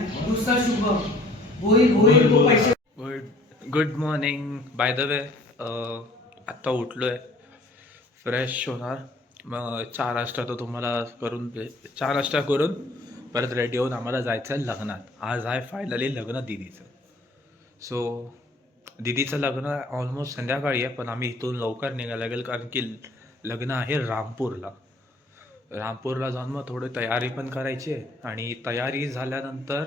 दूसरा शुभम होईल तो पैसे. Good morning. By the way आत्ता उठलो आहे, फ्रेश होणार, मग चहा नाश्ता तर तुम्हाला करून चहा नाश्ता करून परत रेडी होऊन आम्हाला जायचं आहे लग्नात. आज आहे फायनली लग्न दिदीचं. सो दिदीचं लग्न ऑलमोस्ट संध्याकाळी आहे, पण आम्ही इथून लवकर निघायला लागेल कारण की लग्न आहे रामपूरला. रामपूरला जाऊन मग थोडी तयारी पण करायची आहे आणि तयारी झाल्यानंतर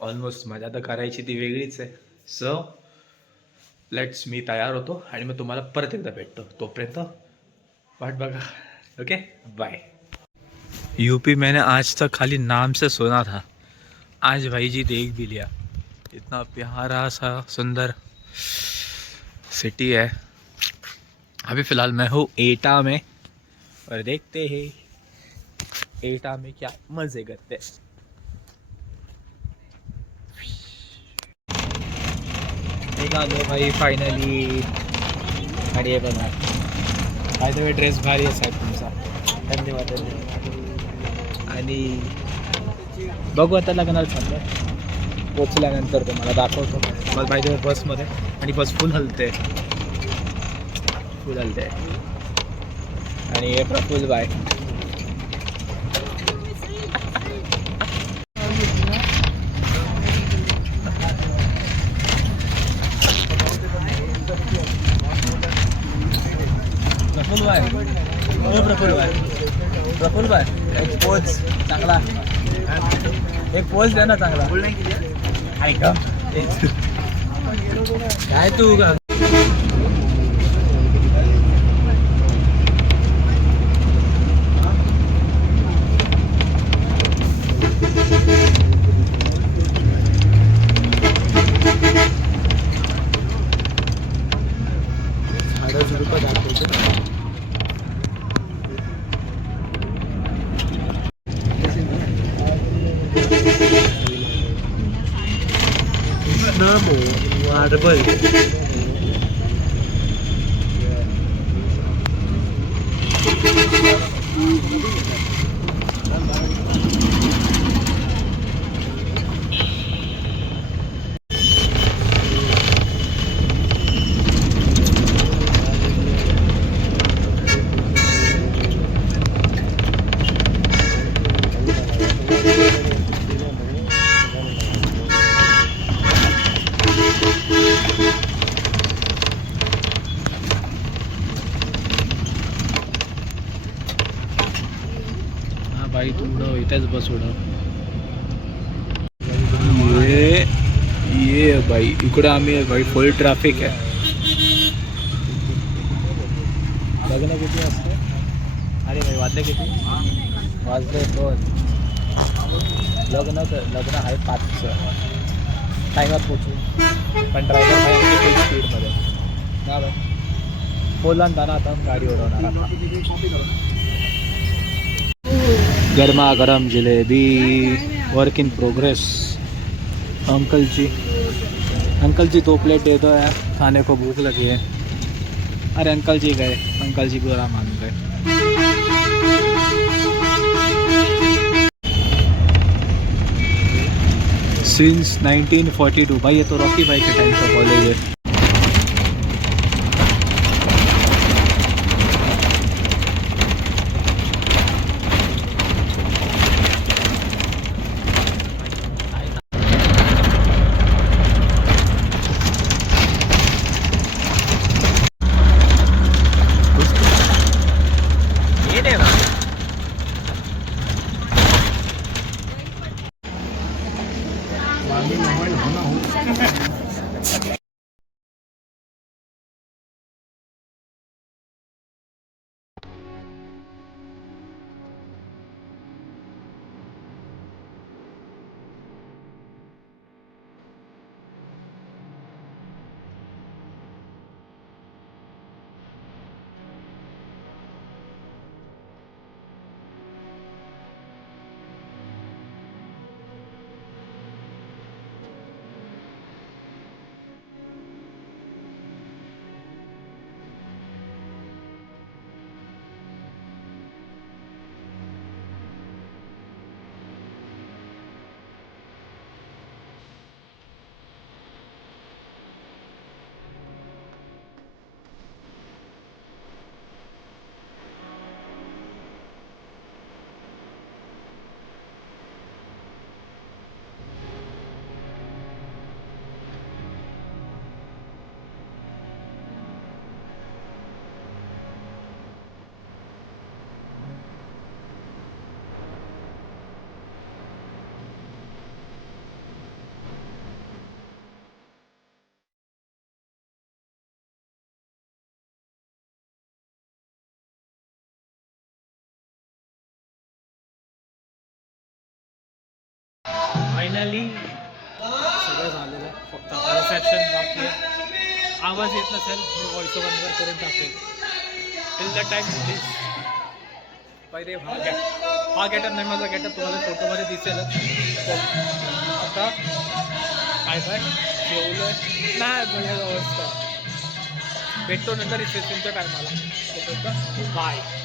ऑलमोस्ट मजा तर करायची ती वेगळीच आहे. सो लेट्स, मी तयार होतो आणि मग तुम्हाला परत एकदा भेटतो. तोपर्यंत वाट बघा. Okay, bye. यूपी मैंने आज तक खाली नाम से सुना था, आज भाई जी देख भी लिया. इतना प्यारा सा सुंदर सिटी है. अभी फ़िलहाल मैं हूँ एटा में और देखते हैं एटा में क्या मज़े करते हैं. निघालो भाई फायनली. आणि हे बघा, बाय द वे ड्रेस भारी आहे साहेब तुमचा. धन्यवाद धन्यवाद. आणि बघू आता लग्नाला चाललं, पोचल्यानंतर तुम्हाला दाखवतो. मला बाय द वे बसमध्ये, आणि बस फुल हलते आणि हे प्रफुल बाय. प्रफुल बाय एक पोच चांगला, एक पोच द्या ना चांगला. ऐका काय तू का मार्बल. भाई तू उडव, इथेच बस उडव. ये भाई इकडे आम्ही भाई फुल ट्रॅफिक आहे. लग्न किती असते? अरे भाई वाजले किती? वाजले 2. लग्न आहे 5चं. टायमात पोचू, पण ड्रायव्हर आहे किती स्पीडमध्ये ना भाई. बोलला ना आता गाडी उडवणार आता. गर्मा गरम jalebi, work in progress. Uncle ji 2 plate दे दो यार, खाने को भूख लगी है. अरे अंकल जी गए, अंकल जी बुरा मान गए. सिंस 1942 भाई, ये तो रॉकी भाई के टाइम का कॉलेज है. फायनली सगळं झालेलं आहे. फक्त आता रिसेप्शन बाकी आहे. आवाज येत नसेल मी व्हॉइस ओव्हर करून टाकेल. Till the time please. पहिले हा गेटअप नाही माझा गेटअप तुम्हाला फोटोमध्ये दिसेलच. आता काय काय जेवलं नाही बघायला अवस्था. भेटतो नंतर रिसेप्शनच्या टायमाला. बाय.